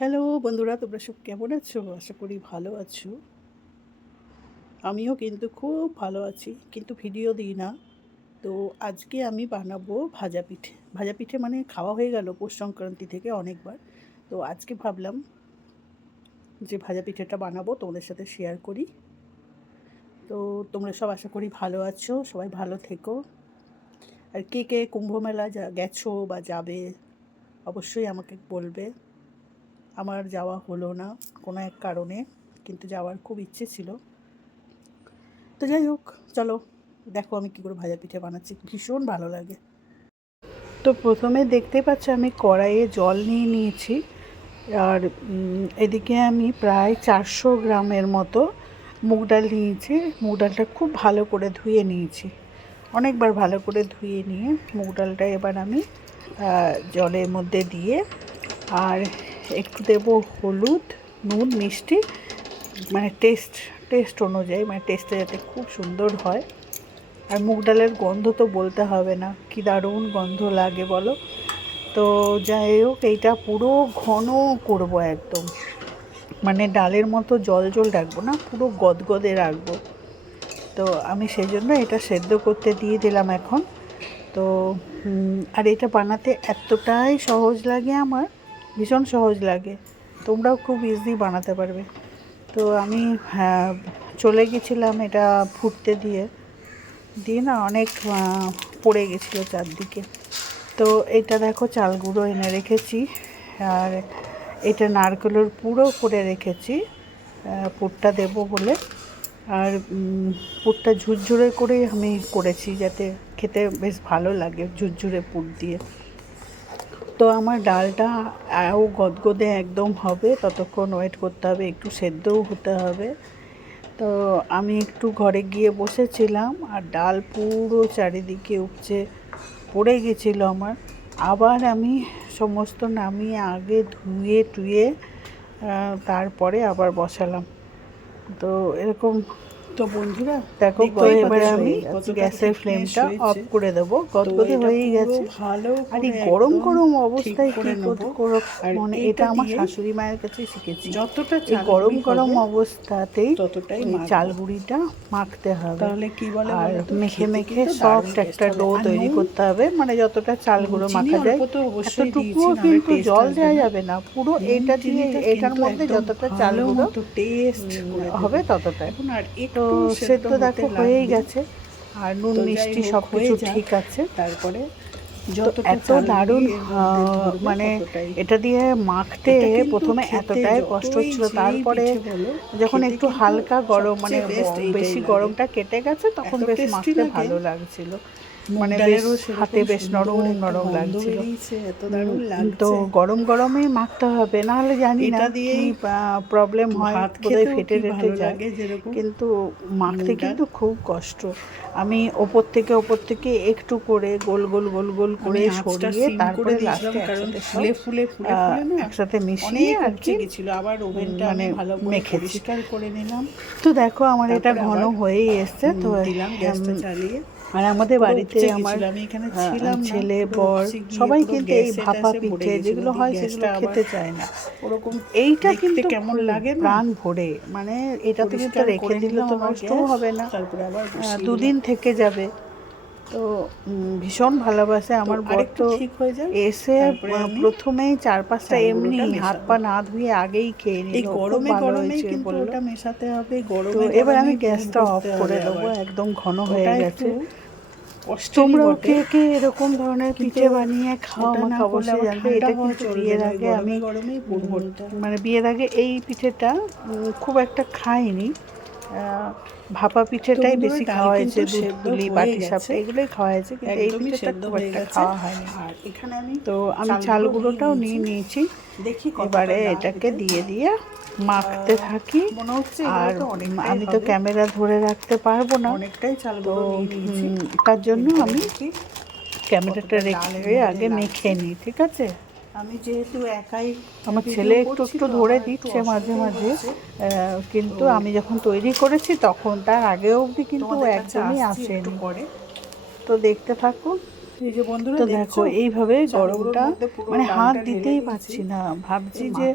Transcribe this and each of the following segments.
Hello বন্ধুরা, তোমরা সব কেমন আছো? আশা করি ভালো আছো। আমিও কিন্তু খুব ভালো আছি, কিন্তু ভিডিও দিই না। তো আজকে আমি বানাবো ভাজা পিঠে। ভাজা পিঠে মানে খাওয়া হয়ে গেল পৌষ সংক্রান্তি থেকে অনেকবার। তো আজকে ভাবলাম যে ভাজা পিঠেটা বানাবো, তোমাদের সাথে শেয়ার করি। তো তোমরা সব আশা করি ভালো আছো, সবাই ভালো থেকো। আর কে কে কুম্ভমেলা যা গেছো বা যাবে, অবশ্যই আমাকে বলবে। আমার যাওয়া হলো না কোনো এক কারণে, কিন্তু যাওয়ার খুব ইচ্ছে ছিল। তো যাই হোক, চলো দেখো আমি কী করে ভাজা পিঠে বানাচ্ছি, ভীষণ ভালো লাগে। তো প্রথমে দেখতে পাচ্ছ আমি কড়াইয়ে জল নিয়ে নিয়েছি, আর এদিকে আমি প্রায় চারশো গ্রামের মতো মুগ ডাল নিয়েছি। মুগ ডালটা খুব ভালো করে ধুয়ে নিয়েছি। অনেকবার ভালো করে ধুয়ে নিয়ে মুগ ডালটা এবার আমি জলের মধ্যে দিয়ে, আর একটু দেবো হলুদ, নুন, মিষ্টি মানে টেস্ট টেস্ট অনুযায়ী মানে টেস্টটা যাতে খুব সুন্দর হয়। আর মুগ ডালের গন্ধ তো বলতে হবে না, কি দারুণ গন্ধ লাগে বলো। তো যাই হোক, এইটা পুরো ঘন করব একদম। মানে ডালের মতো জল জল রাখব না, পুরো গদগদে রাখব। তো আমি সেই জন্য এটা সেদ্ধ করতে দিয়ে দিলাম এখন। তো আর এটা বানাতে এতটাই সহজ লাগে আমার ভীষণ সহজ লাগে। তোমরাও খুব ইজি বানাতে পারবে। তো আমি হ্যাঁ, চলে গেছিলাম এটা ফুটতে দিয়ে। দিয়ে না অনেক পড়ে গেছিল চারদিকে। তো এটা দেখো চাল গুঁড়ো এনে রেখেছি। আর এটা নারকেলের পুরো করে রেখেছি। পুরটা দেবো বলে। আর পুরটা ঝুরঝুরে করেই আমি করেছি যাতে খেতে বেশ ভালো লাগে ঝুরঝুরে পুর দিয়ে। তো আমার ডালটা আরও গদগদে একদম হবে। ততক্ষণ ওয়েট করতে হবে, একটু সেদ্ধও হতে হবে। তো আমি একটু ঘরে গিয়ে বসেছিলাম আর ডাল পুরো চারিদিকে উপচে পড়ে গেছিল আমার। আবার আমি সমস্ত নামিয়ে আগে ধুয়ে টুয়ে তারপরে আবার বসালাম। তো এরকম তো বন্ধুরা দেখো এবারে আমি গ্যাসের ফ্লেমটা অফ করে দেবো। গদগদে হয়েই গেছে। ভালো আর এই গরম গরম অবস্থায় করে কি মানে এটা আমার শাশুড়ি মায়ের কাছে শিখেছি। যতটা এই গরম গরম অবস্থাতেই ততটাই চাল গুঁড়িটা মাখতে হবে। তাহলে কি বলে আর মেখে মেখে সফট একটা। ডো তৈরি করতে হবে মানে যতটা চাল গুঁড়ো মাখা যায় এতটুকুও কিন্তু জল দেওয়া যাবে না। পুরো এটা দিয়ে এটার মধ্যে যতটা চাল গুঁড়ো মতো হবে। ততটাই। এখন আর তো একটু সেদ্ধ দেখো হয়েই গেছে। আর নুন মিষ্টি সব কিছু ঠিক আছে। তারপরে যত এত দারুণ মানে এটা দিয়ে মাখতে প্রথমে এতটাই কষ্ট হচ্ছিল তারপরে যখন একটু হালকা গরম মানে বেশি গরমটা কেটে গেছে তখন বেশ মাখতে ভালো লাগছিল। মানে হাতে বেশ নরম নরম লাগছিল। তো গরম গরমেই মাখতে হবে না হলে জানি না দিয়েই প্রবলেম হয় বোধহয় ফেটে টেটে যায়। যেরকম? কিন্তু মাখতে কিন্তু খুব কষ্ট। আমি ওপর থেকে ওপর থেকে একটু করে গোল গোল গোল গোল করে সরিয়ে তারপরে লাস্টে একসাথে ফুলে ফুলে ফুলে একসাথে মিশিয়ে আর কি গেছিল। আবার ওভেনটা মানে ভালো করে মেখেছি। পরিষ্কার করে নিলাম। তো দেখো আমার এটা ঘন হয়েই এসছে তো দিলাম গ্যাসটা চালিয়ে। আর আমাদের বাড়িতে আমার ছিলাম ছেলে বর সবাই কিন্তু এই ভাপা পিঠে যেগুলো হয় সেগুলো খেতে চায় না। ওরকম এইটা কিন্তু কেমন লাগে? প্রাণ ভরে মানে এটা তো কিন্তু রেখে দিলে তো নষ্টও হবে না। দুদিন থেকে যাবে। তো ভীষণ ভালোবাসে আমার বর তো হয়ে এসে প্রথমেই চার পাঁচটা এমনি হাত পা না ধুয়ে আগেই খেয়ে নিল খুব গরমে ভালো কিন্তু ওটা মেশাতে হবে তো গরমে এবার আমি গ্যাসটা অফ করে দেবো একদম ঘন হয়ে গেছে। তোমরাও কে কে এরকম ধরনের পিঠে বানিয়ে খাও না ঠান্ডা এটা কিন্তু বিয়ের আগে আমি। মানে বিয়ের আগে এই পিঠেটা খুব একটা খাইনি ভাপা পিঠেটাই বেশি খাওয়া হয়েছে দুধ পুলি বাটি। সাপটা এগুলোই খাওয়া হয়েছে কিন্তু এই পিঠেটা খুব একটা খাওয়া হয়নি। আর এখানে আমি তো আমি চাল চাল গুঁড়োটাও নিয়ে নিয়ে নিয়েছি। দেখি এবারে এটাকে দিয়ে দিয়ে মাখতে থাকি। মনে হচ্ছে আর আমি তো ক্যামেরা ধরে রাখতে পারব না। অনেকটাই চাল তো নিয়েছি। তার জন্য আমি ক্যামেরাটা রেখে আগে মেখে নিই ঠিক আছে? আমি যেহেতু একাই আমার ছেলে একটু একটু ধরে দিচ্ছে মাঝে মাঝে। আহ, কিন্তু আমি যখন তৈরি করেছি তখন তার আগে অবধি কিন্তু একদমই আসেনি। তো দেখতে থাকো এই যে বন্ধুরা তো দেখো এইভাবে গরমটা মানে হাত দিতেই। পারছি না। ভাবছি যে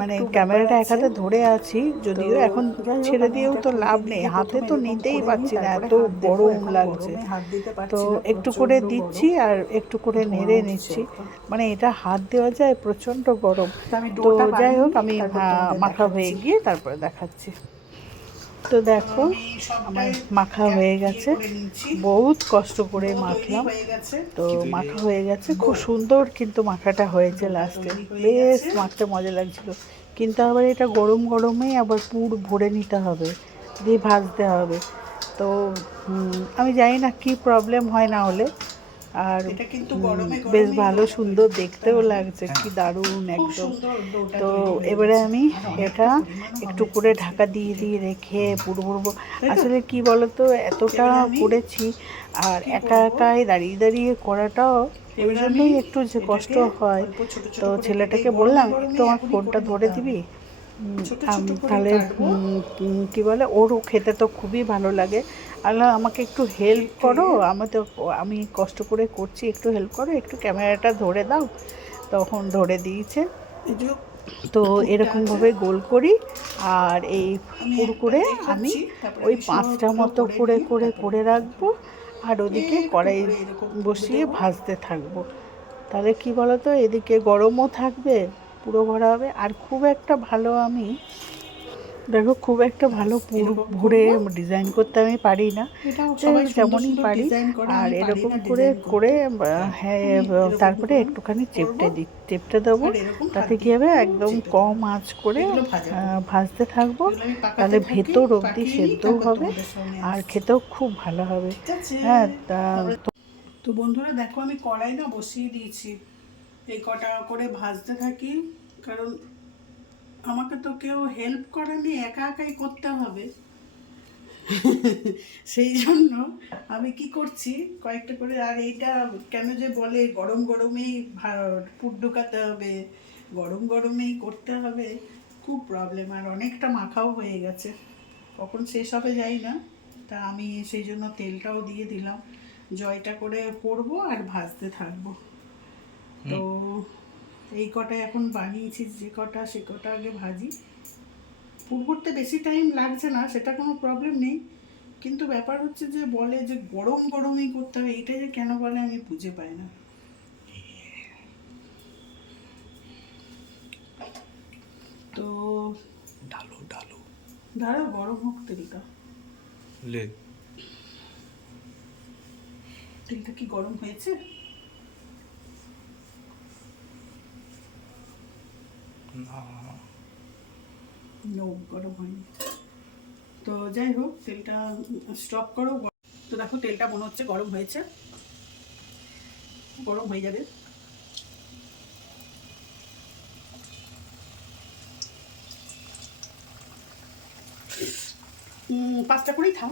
মানে একটু ক্যামেরাটা এক হাতে ধরে আছি যদিও এখন ছেড়ে দিয়েও তো করে লাভ নেই। হাতে তো নিতেই পারছি না এত গরম লাগছে। তো একটু করে দিচ্ছি আর একটু করে নেড়ে নিচ্ছি। মানে এটা হাত দেওয়া যায় প্রচণ্ড গরম। তো যাই হোক আমি মাখা হয়ে গিয়ে তারপরে দেখাচ্ছি। তো দেখো, আমার মাখা হয়ে গেছে। বহুত কষ্ট করে মাখলাম। তো মাখা হয়ে গেছে। খুব সুন্দর কিন্তু মাখাটা হয়েছে লাস্টে বেশ মাখতে মজা লাগছিল। কিন্তু আবার এটা গরম গরমেই আবার পুর ভরে নিতে হবে, দিয়ে ভাজতে হবে। তো আমি জানি না কি প্রবলেম হয় না হলে। আর বেশ ভালো সুন্দর দেখতেও লাগছে কি দারুণ একদম। তো এবারে আমি আর এটা একটু করে ঢাকা দিয়ে দিয়ে রেখে পুরো পুরো তাই তো? আসলে কি বলতো এতটা করেছি আর একা একাই দাঁড়িয়ে দাঁড়িয়ে করাটাও ওই জন্যই একটু যে কষ্ট হয়। তো ছেলেটাকে বললাম গরমে তোমার ফোনটা ধরে দিবি? তাহলে কি বলে ওরও খেতে তো খুবই ভালো লাগে। আল্লাহ আমাকে একটু হেল্প করো। আমি তো আমি কষ্ট করে করছি একটু হেল্প করো একটু ক্যামেরাটা ধরে দাও। তখন ধরে দিয়েছে। তো এরকমভাবে গোল করি। আর এই পুর করে আমি ওই পাঁচটা মতো করে করে করে রাখব। আর ওদিকে কড়াই বসিয়ে ভাজতে থাকব। তাহলে কি বলতো এদিকে গরমও থাকবে পুরো ভরা হবে। আর খুব একটা ভালো আমি দেখো খুব একটা ভালো ভরে ডিজাইন করতে আমি পারি না। যেমনই পারি। আর এরকম করে করে হ্যাঁ তারপরে একটুখানি চেপটে দিই চেপটে দেবো। তাতে কি হবে? একদম কম আঁচ করে ভাজতে থাকব। তাহলে ভেতর অবধি সেদ্ধও হবে আর খেতেও খুব ভালো হবে। হ্যাঁ তা তো বন্ধুরা দেখো আমি কড়াই না বসিয়ে দিয়েছি। এই কটা করে ভাজতে থাকি কারণ আমাকে তো কেউ হেল্প করেনি, একা একাই করতে হবে। সেই জন্য আমি কি করছি, কয়েকটা করে, আর এইটা কেন যে বলে, গরম গরমেই পুর ঢোকাতে হবে, গরম গরমেই করতে হবে, খুব প্রবলেম আর অনেকটা মাখাও হয়ে গেছে। কখন শেষ হবে যাই না, তা আমি সেই জন্য তেলটাও দিয়ে দিলাম। জয়টা করে করব আর ভাজতে থাকব। তো এই কটা এখন বানিয়েছি যে কটা সে কটা আগে ভাজি। পুর করতে বেশি টাইম লাগছে না সেটা কোনো প্রবলেম নেই। কিন্তু ব্যাপার হচ্ছে যে বলে যে গরম গরমই করতে হবে এইটা যে কেন বলে আমি বুঝে পাই না। তো ঢালো ঢালো দাঁড়া গরম হোক তেলটা। লে। তেলটা কি গরম হয়েছে? গরম হয়নি। তো যাই হোক, তেলটা স্টপ করো তো দেখো, তেলটা মনে হচ্ছে গরম হয়েছে। গরম হয়ে যাবে। পাঁচটা করেই থাম।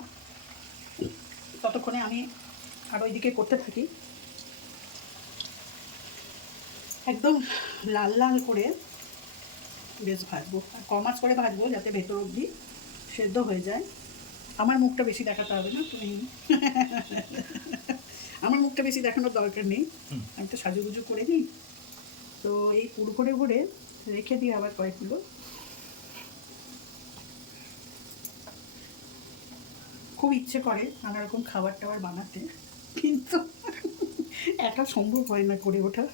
ততক্ষণে আমি আর ওইদিকে করতে থাকি। একদম লাল লাল করে বেশ ভাজবো। আর কম আঁচ করে ভাজবো যাতে ভেতর অবধি সেদ্ধ হয়ে যায়। আমার মুখটা বেশি দেখাতে হবে না তুমি আমার মুখটা বেশি দেখানোর দরকার নেই। আমি তো সাজুগুজু করে নিই। তো এই পুরো করে ভরে রেখে দিই আবার কয়েকগুলো খুব ইচ্ছে করে নানা রকম খাবার টাবার বানাতে কিন্তু একা সম্ভব হয় না করে ওঠা।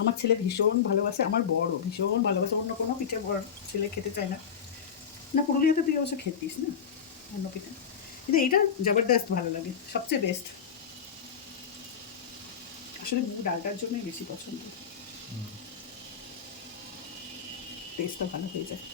আমার ছেলে ভীষণ ভালোবাসে আমার বড় ভীষণ ভালোবাসে অন্য কোনো পিঠে বড় ছেলে খেতে চায় না। না পুরুলিয়াতে তুই অবশ্য খেতিস না? অন্য পিঠে। কিন্তু এটা জবরদস্ত ভালো লাগে সবচেয়ে বেস্ট আসলে মুগ ডালটার জন্যই বেশি পছন্দ। টেস্টটা ভালো হয়ে যায়।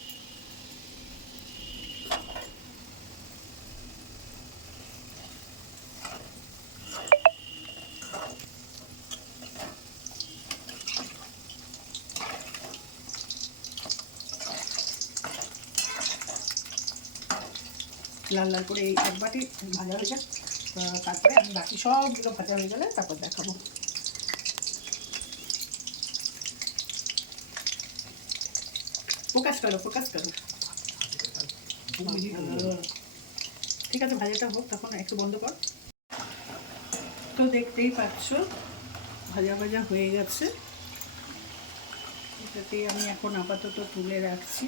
লাল লাল করে এই এক বাটি ভাজা হয়ে যাক। তারপরে আমি বাকি সবগুলো ভাজা হয়ে গেলে তারপর দেখাবো। ফোকাস করো ফোকাস করো। ঠিক আছে, ভাজাটা হোক, তখন একটু বন্ধ কর। তো দেখতেই পাচ্ছ, ভাজা ভাজা হয়ে গেছে। এটাতেই আমি এখন আপাতত তুলে রাখছি।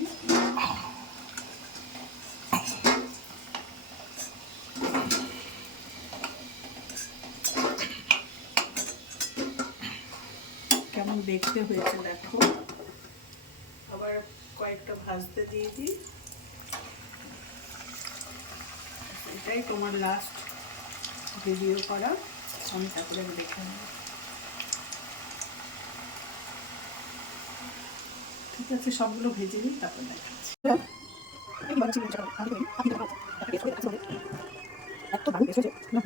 কেমন দেখতে হয়েছে, দেখো। আবার কয়েকটা ভাজতে দিয়ে দিই। এটাই তোমার লাস্ট ভিডিও করা। আমি তারপরে দেখে নেব। ঠিক আছে, সবগুলো ভেজে নিই, তারপর দেখাচ্ছি। এত ভালো এসেছে না